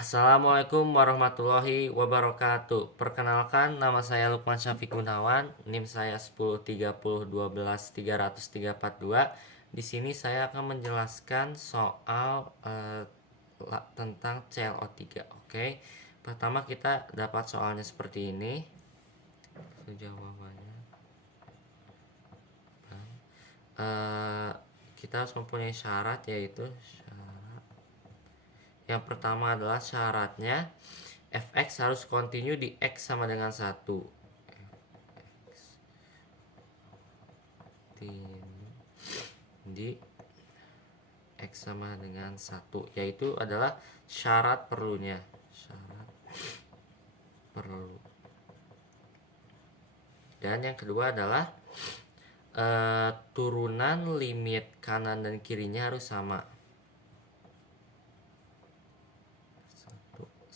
Assalamualaikum warahmatullahi wabarakatuh. Perkenalkan, nama saya Lukman Syafiq Gunawan, NIM saya 1030 12 300 342. Di sini saya akan menjelaskan soal tentang ClO3. Oke. Pertama kita dapat soalnya seperti ini. Jawabannya. Kita harus mempunyai syarat, yaitu yang pertama adalah syaratnya fx harus kontinu di x sama dengan 1. Di x sama dengan 1, yaitu adalah syarat perlunya. Syarat perlu. Dan yang kedua adalah turunan limit kanan dan kirinya harus sama.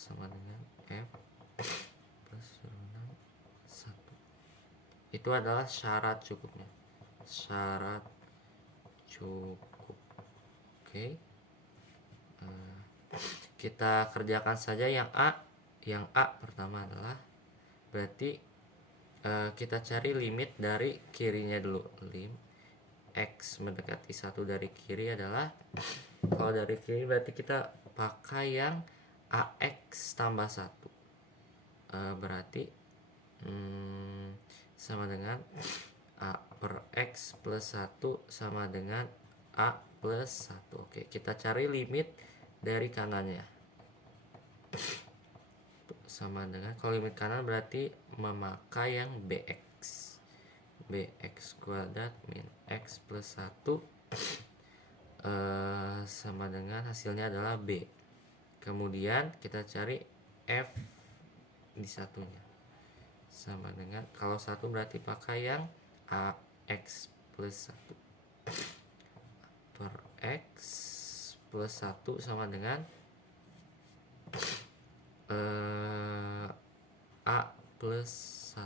Sama dengan f plus turunan 1. Itu adalah syarat cukupnya. Syarat cukup. Oke. Kita kerjakan saja yang A. Yang A pertama adalah berarti kita cari limit dari kirinya dulu. Lim x mendekati 1 dari kiri adalah, kalau dari kiri berarti kita pakai yang ax tambah 1. Berarti sama dengan a per x plus 1 sama dengan a plus 1. Oke, kita cari limit dari kanannya. Sama dengan, kalau limit kanan berarti memakai yang bx. Bx kuadrat min x plus 1 sama dengan hasilnya adalah b. Kemudian kita cari f di satunya. Sama dengan, kalau 1 berarti pakai yang ax plus 1 per x plus 1 sama dengan a plus 1.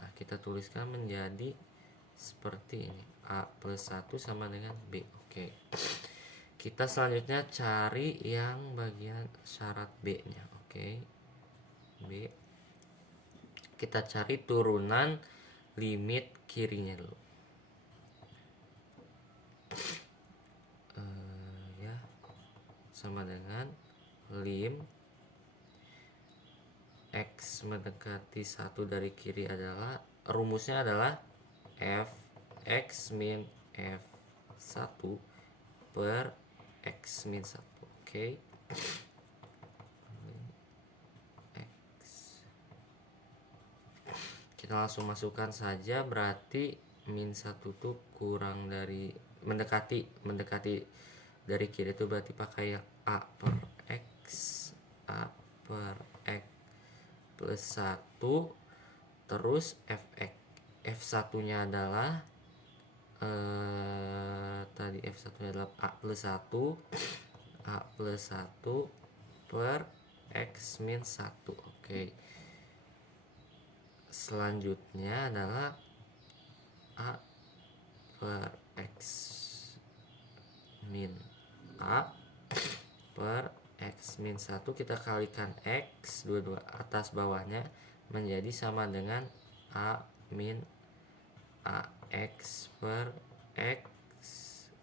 Nah, kita tuliskan menjadi seperti ini. A plus 1 sama dengan b. Oke. Kita selanjutnya cari yang bagian syarat b-nya. Oke. B. Kita cari turunan limit kirinya dulu. Ya. Sama dengan lim x mendekati 1 dari kiri adalah, rumusnya adalah fx min f1 per x min 1. Oke. Kita langsung masukkan saja, berarti min 1 tuh kurang dari, mendekati dari kiri itu berarti pakai yang a per x plus 1, terus fx f1 nya adalah tadi f1 nya adalah a plus 1 per x min 1. Oke. Selanjutnya adalah a per x min a per x min 1, kita kalikan x dua-dua atas bawahnya menjadi sama dengan a min ax per x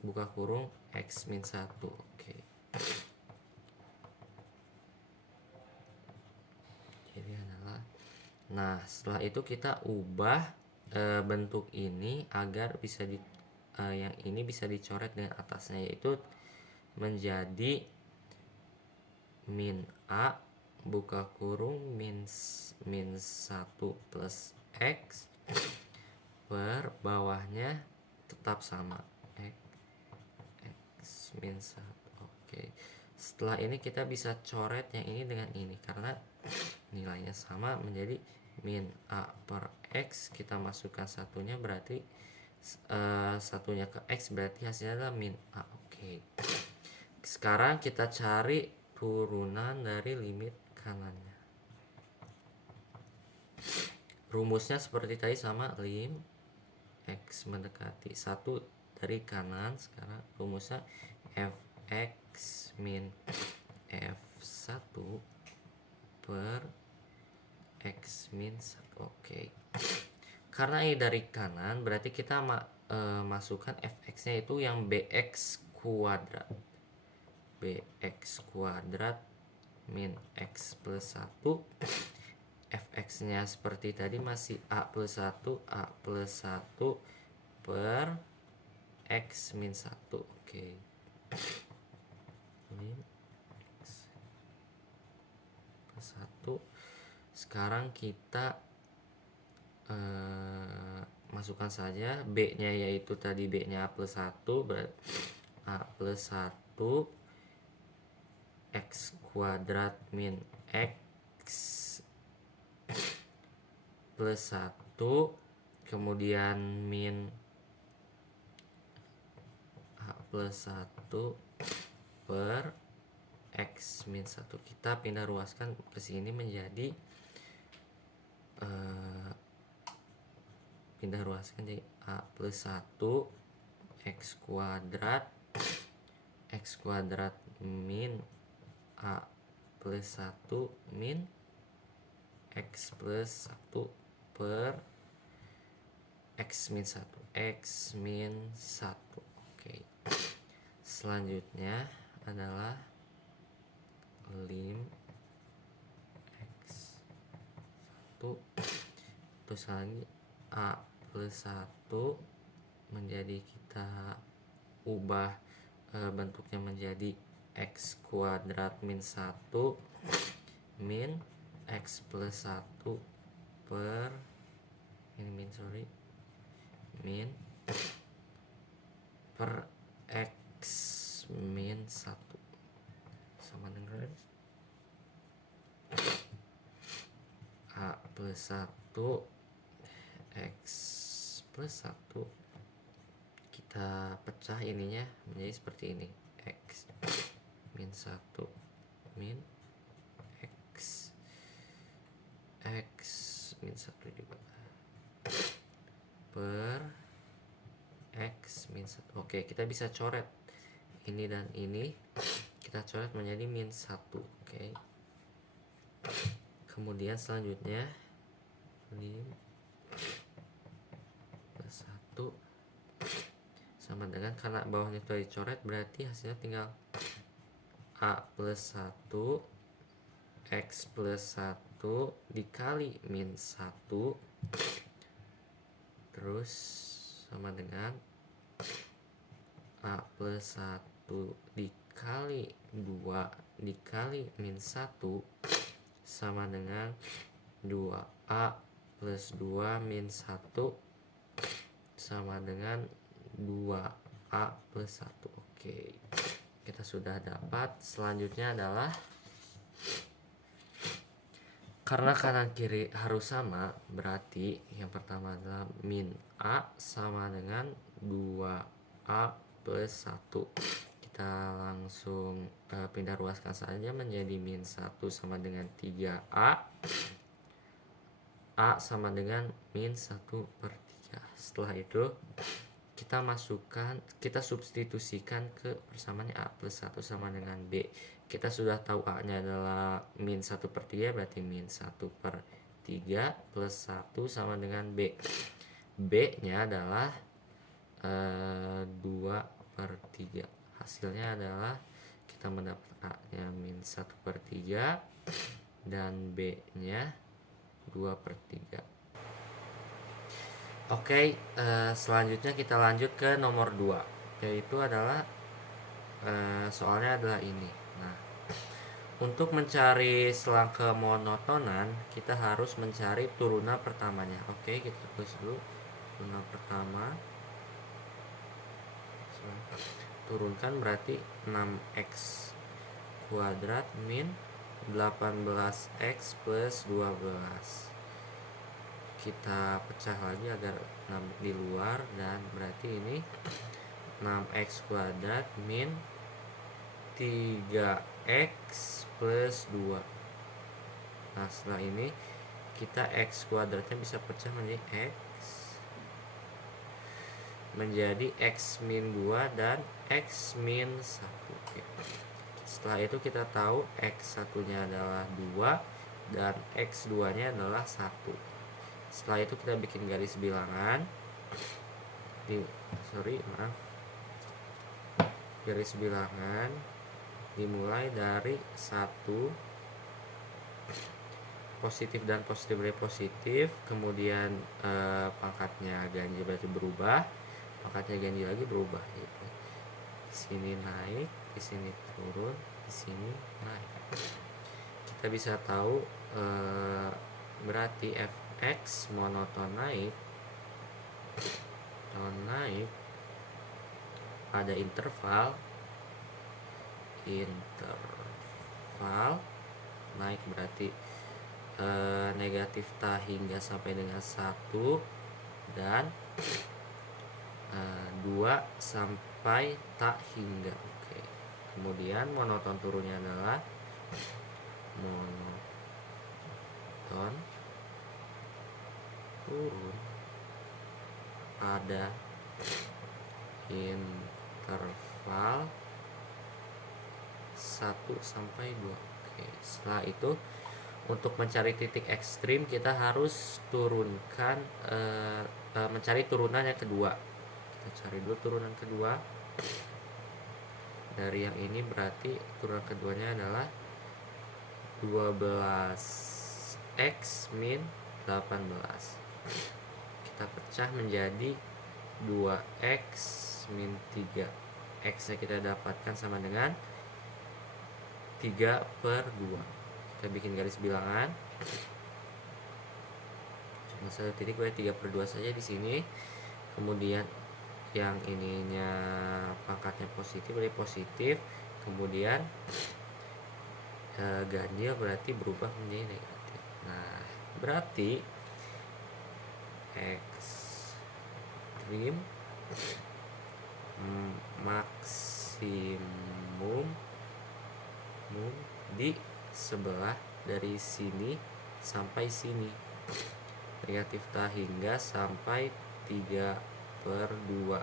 buka kurung x min 1. Oke. Jadi adalah, nah setelah itu kita ubah bentuk ini agar bisa yang ini bisa dicoret dengan atasnya, yaitu menjadi min a buka kurung min 1 plus x per bawahnya tetap sama x min 1. Oke. Setelah ini kita bisa coret yang ini dengan ini karena nilainya sama, menjadi min a per x, kita masukkan satunya berarti satunya ke x berarti hasilnya adalah min a. Oke. Sekarang kita cari turunan dari limit kanannya. Rumusnya seperti tadi sama, lim x mendekati 1 dari kanan. Sekarang rumusnya fx min f1 per X min 1. Oke. Karena ini dari kanan, berarti kita masukkan fx-nya itu yang bx kuadrat. Bx kuadrat min x plus 1. Fx-nya seperti tadi masih a plus 1 per x min 1. Oke. Min x plus 1. Sekarang kita masukkan saja b-nya, yaitu tadi b-nya a plus 1, berarti a plus 1 x kuadrat min x plus 1, kemudian min a plus 1 per x min 1. Kita pindah ruaskan ke sini menjadi pindah ruaskan jadi a plus 1 x kuadrat min a plus 1 min x plus 1 per x min 1. Oke. Selanjutnya adalah lim x 1, terus lagi a plus 1 menjadi, kita ubah bentuknya menjadi x kuadrat min 1 min x plus 1 per min per x min 1 sama dengan a plus 1 x plus 1. Kita pecah ininya menjadi seperti ini, x min 1 min x min 1 juga per x min 1. Oke, kita bisa coret ini dan ini, kita coret menjadi min 1. Oke. Kemudian selanjutnya lim plus 1 sama dengan, karena bawahnya sudah dicoret, berarti hasilnya tinggal a plus 1 x plus 1 dikali min 1 terus sama dengan a plus 1 dikali 2 dikali min 1 sama dengan 2a plus 2 min 1 sama dengan 2a plus 1. Oke, kita sudah dapat. Selanjutnya adalah, karena kanan kiri harus sama, berarti yang pertama adalah min a sama dengan 2a plus 1. Kita langsung pindah ruaskan saja menjadi min 1 sama dengan 3a, a sama dengan min 1 per 3. Setelah itu kita substitusikan ke persamaannya a plus 1 sama dengan b. Kita sudah tahu a nya adalah min 1 per 3, berarti min 1 per 3 plus 1 sama dengan b. B nya adalah 2 per 3. Hasilnya adalah kita mendapat a nya min 1 per 3 dan b nya 2 per 3. Oke, selanjutnya kita lanjut ke nomor 2, yaitu adalah soalnya adalah ini. Nah, untuk mencari selang kemonotonan, kita harus mencari turunan pertamanya. Oke, kita tulis dulu turunan pertama. Turunkan berarti 6x kuadrat min 18x plus 12. Kita pecah lagi agar di luar, dan berarti ini 6x kuadrat min 3x plus 2. Nah, setelah ini kita x kuadratnya bisa pecah menjadi x min 2 dan x min 1. Oke. Setelah itu kita tahu x satunya adalah 2 dan X2 nya adalah 1. Setelah itu kita bikin garis bilangan, garis bilangan dimulai dari 1, positif dan positif dari positif, kemudian pangkatnya ganjil berarti berubah, pangkatnya ganjil lagi berubah gitu. Di sini naik, di sini turun, di sini naik. Kita bisa tahu berarti fx monoton naik pada interval naik berarti negatif ta hingga sampai dengan 1 dan 2 sampai ta hingga. Oke. Kemudian monoton turunnya adalah monoton turun pada interval 1 sampai 2. Oke, setelah itu untuk mencari titik ekstrim kita harus turunkan mencari turunan yang kedua. Kita cari dulu turunan kedua. Dari yang ini berarti turunan keduanya adalah 12x min 18. Kita pecah menjadi 2x min 3. X nya kita dapatkan sama dengan 3/2. Kita bikin garis bilangan, cuma satu titik, berarti 3/2 saja di sini. Kemudian yang ininya pangkatnya positif berarti positif, kemudian ganjil berarti berubah menjadi negatif. Nah, berarti ekstrim maksimum di sebelah dari sini sampai sini, negatif ta hingga sampai 3/2.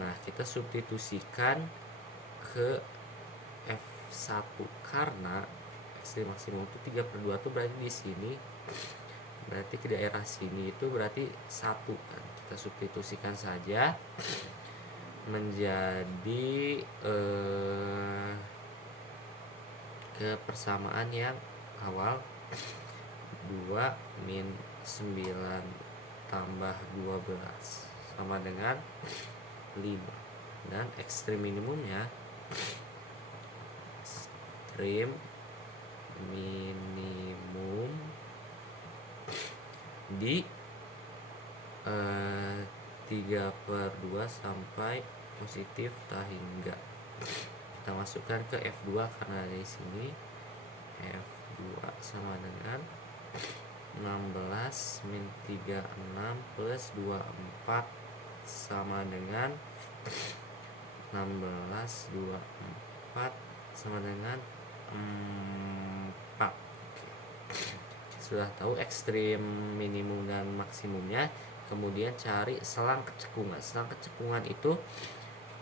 Nah, kita substitusikan ke F1 karena ekstrim maksimum itu 3/2 itu berarti di sini, berarti ke daerah sini itu berarti 1 kan. Kita substitusikan saja menjadi ke persamaan yang awal, 2 min 9 tambah 12 sama dengan 5. Dan ekstrim minimumnya, ekstrim minimum di 3/2 sampai positif ta hingga. Kita masukkan ke F2 karena dari sini F2 sama dengan 16 min 36 plus 24 sama dengan 16, 24 sama dengan 4. Oke. Sudah tahu ekstrim minimum dan maksimumnya. Kemudian cari selang kecekungan. Selang kecekungan itu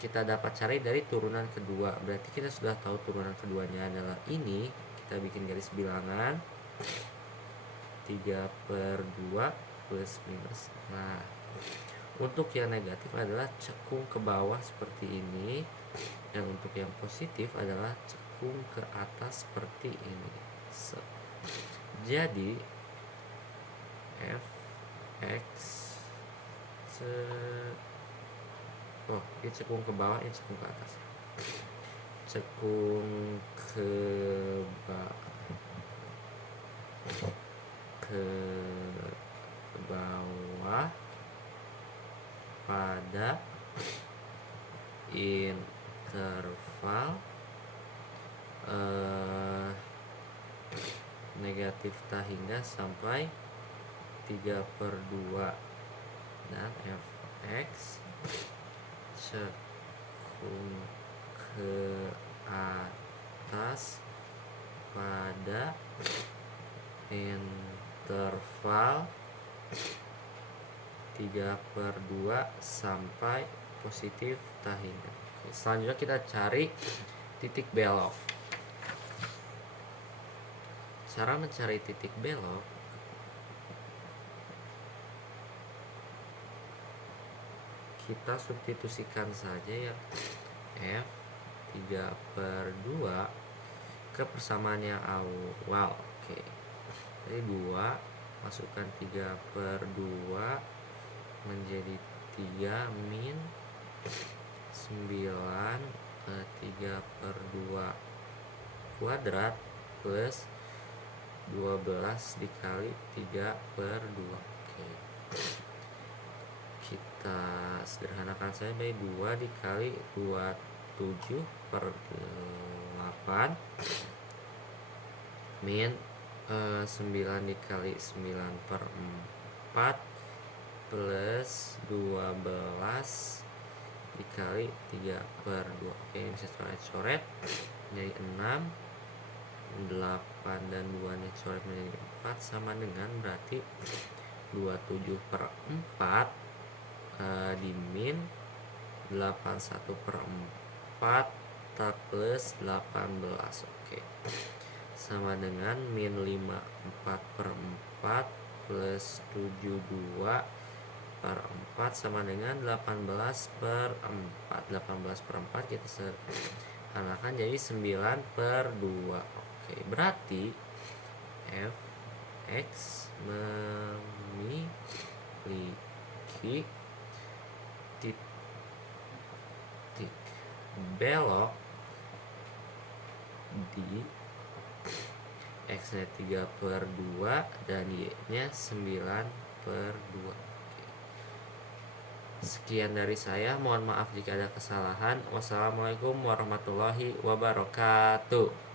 kita dapat cari dari turunan kedua. Berarti kita sudah tahu turunan keduanya adalah ini. Kita bikin garis bilangan 3/2 plus minus. Nah, untuk yang negatif adalah cekung ke bawah seperti ini, dan untuk yang positif adalah cekung ke atas seperti ini. Jadi fx ini cekung ke bawah, ini cekung ke atas. Cekung ke bawah pada interval negatif ta hingga sampai 3/2, dan fx cekung ke atas pada interval 3/2 sampai positif ta hingga. Selanjutnya kita cari titik belok. Cara mencari titik belok, kita substitusikan saja ya F 3/2 ke persamaannya awal. Oke, jadi 2 masukkan 3/2 menjadi 3 min 9 3/2 kuadrat plus 12 dikali 3/2. Oke, kita sederhanakan saja, baik 2 dikali 27/8 min 9 dikali 9/4 plus 12 dikali 3/2. Oke, ini bisa coret-coret jadi 6, 8 dan 2 nya coret menjadi 4 sama dengan berarti 27/4 di min 81/4 plus 18. Oke, sama dengan min 54/4 plus 72/4 sama dengan 18/4. 18/4 kita sederhanakan jadi 9/2. Oke, berarti f x memiliki titik belok di x nya 3/2 dan y nya 9/2. Sekian dari saya, mohon maaf jika ada kesalahan. Wassalamualaikum warahmatullahi wabarakatuh.